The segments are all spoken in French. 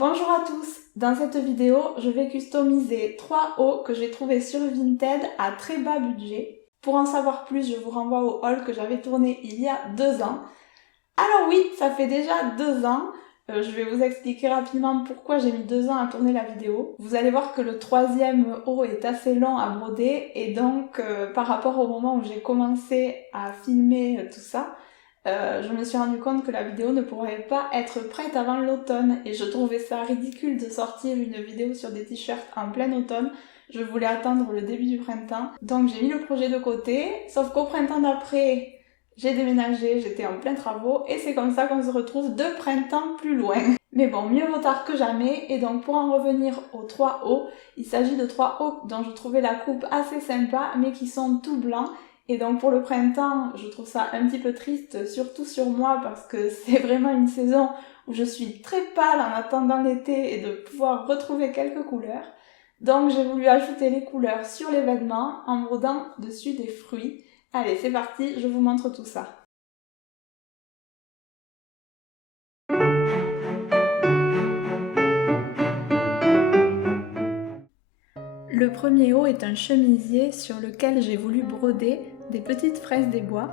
Bonjour à tous, dans cette vidéo je vais customiser 3 hauts que j'ai trouvés sur Vinted à très bas budget. Pour en savoir plus, je vous renvoie au haul que j'avais tourné il y a 2 ans. Alors oui, ça fait déjà 2 ans. Je vais vous expliquer rapidement pourquoi j'ai mis 2 ans à tourner la vidéo. Vous allez voir que le troisième haut est assez long à broder et donc par rapport au moment où j'ai commencé à filmer tout ça, je me suis rendu compte que la vidéo ne pourrait pas être prête avant l'automne et je trouvais ça ridicule de sortir une vidéo sur des t-shirts en plein automne. Je voulais attendre le début du printemps, donc j'ai mis le projet de côté, sauf qu'au printemps d'après, j'ai déménagé, j'étais en plein travaux et c'est comme ça qu'on se retrouve 2 printemps plus loin. Mais bon, mieux vaut tard que jamais, et donc pour en revenir aux 3 hauts, il s'agit de 3 hauts dont je trouvais la coupe assez sympa mais qui sont tout blancs. Et donc pour le printemps, je trouve ça un petit peu triste, surtout sur moi, parce que c'est vraiment une saison où je suis très pâle en attendant l'été et de pouvoir retrouver quelques couleurs. Donc j'ai voulu ajouter les couleurs sur les vêtements en brodant dessus des fruits. Allez, c'est parti, je vous montre tout ça. Le premier haut est un chemisier sur lequel j'ai voulu broder des petites fraises des bois.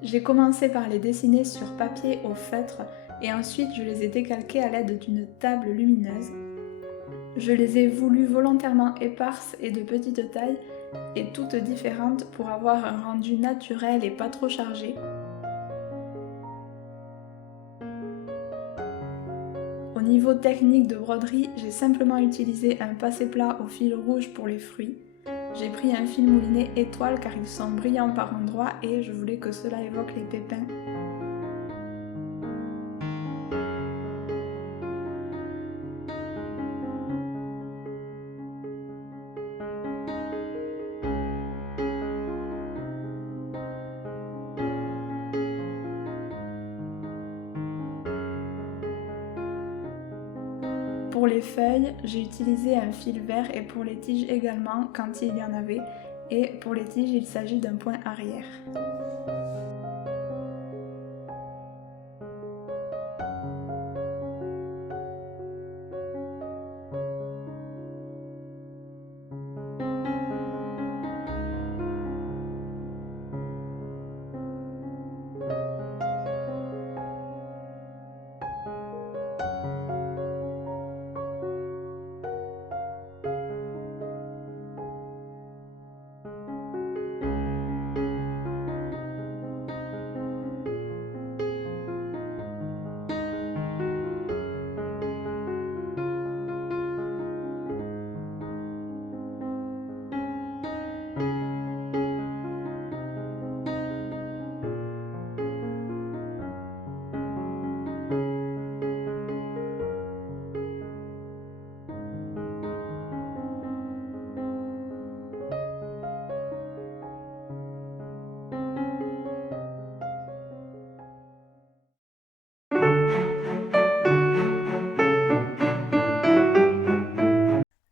J'ai commencé par les dessiner sur papier au feutre et ensuite je les ai décalquées à l'aide d'une table lumineuse. Je les ai voulues volontairement éparses et de petite taille et toutes différentes pour avoir un rendu naturel et pas trop chargé. Au niveau technique de broderie, j'ai simplement utilisé un passé-plat au fil rouge pour les fruits. J'ai pris un fil mouliné étoile car ils sont brillants par endroits et je voulais que cela évoque les pépins. Pour les feuilles, j'ai utilisé un fil vert et pour les tiges également quand il y en avait. Et pour les tiges, il s'agit d'un point arrière.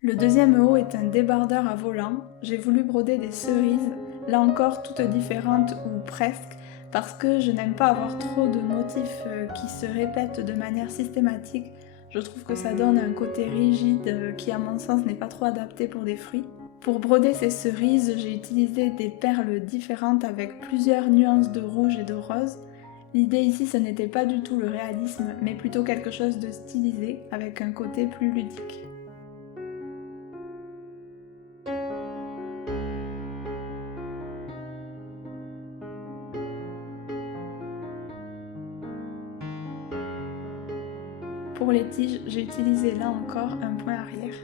Le deuxième haut est un débardeur à volant. J'ai voulu broder des cerises, là encore toutes différentes ou presque, parce que je n'aime pas avoir trop de motifs qui se répètent de manière systématique. Je trouve que ça donne un côté rigide qui à mon sens n'est pas trop adapté pour des fruits. Pour broder ces cerises, j'ai utilisé des perles différentes avec plusieurs nuances de rouge et de rose. L'idée ici, ce n'était pas du tout le réalisme, mais plutôt quelque chose de stylisé, avec un côté plus ludique. Pour les tiges, j'ai utilisé là encore un point arrière.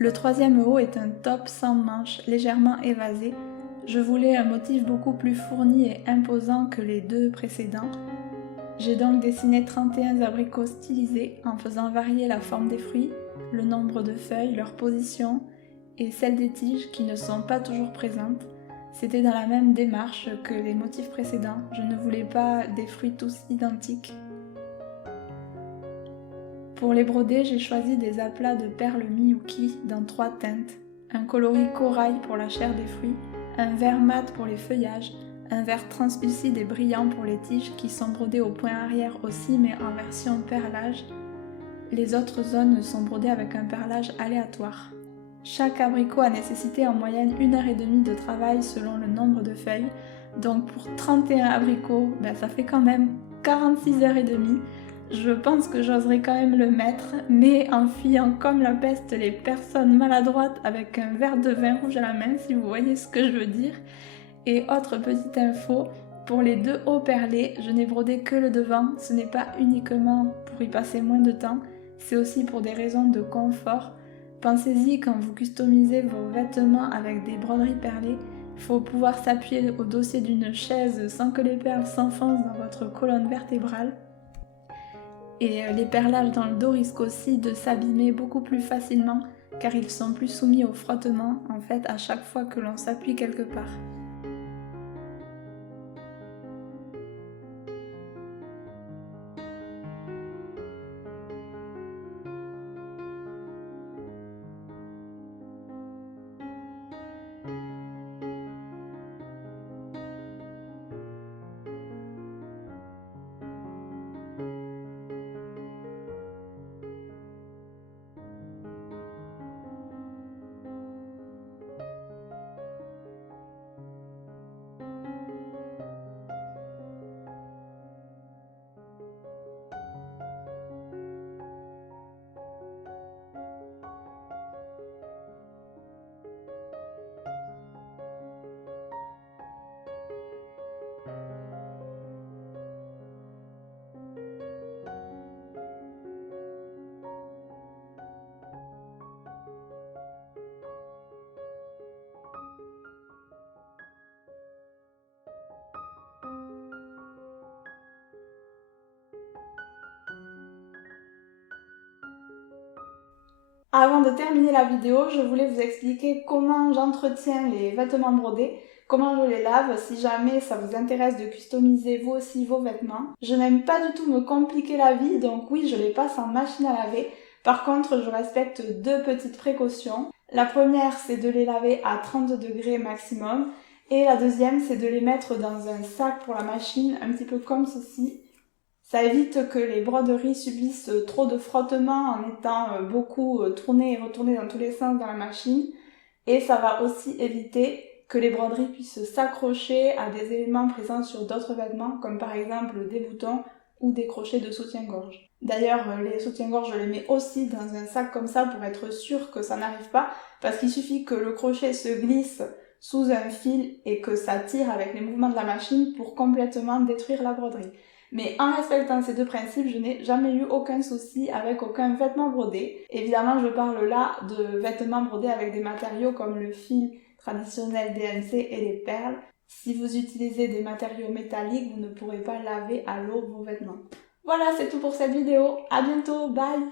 Le troisième haut est un top sans manches, légèrement évasé. Je voulais un motif beaucoup plus fourni et imposant que les deux précédents. J'ai donc dessiné 31 abricots stylisés en faisant varier la forme des fruits, le nombre de feuilles, leur position et celle des tiges qui ne sont pas toujours présentes. C'était dans la même démarche que les motifs précédents, je ne voulais pas des fruits tous identiques. Pour les brodés, j'ai choisi des aplats de perles Miyuki dans 3 teintes, un coloris corail pour la chair des fruits, un vert mat pour les feuillages, un vert translucide et brillant pour les tiges qui sont brodées au point arrière aussi mais en version perlage. Les autres zones sont brodées avec un perlage aléatoire. Chaque abricot a nécessité en moyenne 1h30 de travail selon le nombre de feuilles, donc pour 31 abricots, ça fait quand même 46h30. Je pense que j'oserais quand même le mettre, mais en fuyant comme la peste les personnes maladroites avec un verre de vin rouge à la main, si vous voyez ce que je veux dire. Et autre petite info, pour les 2 hauts perlés, je n'ai brodé que le devant, ce n'est pas uniquement pour y passer moins de temps, c'est aussi pour des raisons de confort. Pensez-y quand vous customisez vos vêtements avec des broderies perlées, il faut pouvoir s'appuyer au dossier d'une chaise sans que les perles s'enfoncent dans votre colonne vertébrale. Et les perlages dans le dos risquent aussi de s'abîmer beaucoup plus facilement car ils sont plus soumis au frottement en fait à chaque fois que l'on s'appuie quelque part. Avant de terminer la vidéo, je voulais vous expliquer comment j'entretiens les vêtements brodés, comment je les lave, si jamais ça vous intéresse de customiser vous aussi vos vêtements. Je n'aime pas du tout me compliquer la vie, donc oui, je les passe en machine à laver. Par contre, je respecte 2 petites précautions. La première, c'est de les laver à 30 degrés maximum. Et la deuxième, c'est de les mettre dans un sac pour la machine, un petit peu comme ceci. Ça évite que les broderies subissent trop de frottement en étant beaucoup tournées et retournées dans tous les sens dans la machine. Et ça va aussi éviter que les broderies puissent s'accrocher à des éléments présents sur d'autres vêtements, comme par exemple des boutons ou des crochets de soutien-gorge. D'ailleurs, les soutiens-gorge, je les mets aussi dans un sac comme ça pour être sûr que ça n'arrive pas, parce qu'il suffit que le crochet se glisse sous un fil et que ça tire avec les mouvements de la machine pour complètement détruire la broderie. Mais en respectant ces 2 principes, je n'ai jamais eu aucun souci avec aucun vêtement brodé. Évidemment, je parle là de vêtements brodés avec des matériaux comme le fil traditionnel DMC et les perles. Si vous utilisez des matériaux métalliques, vous ne pourrez pas laver à l'eau vos vêtements. Voilà, c'est tout pour cette vidéo. À bientôt, bye!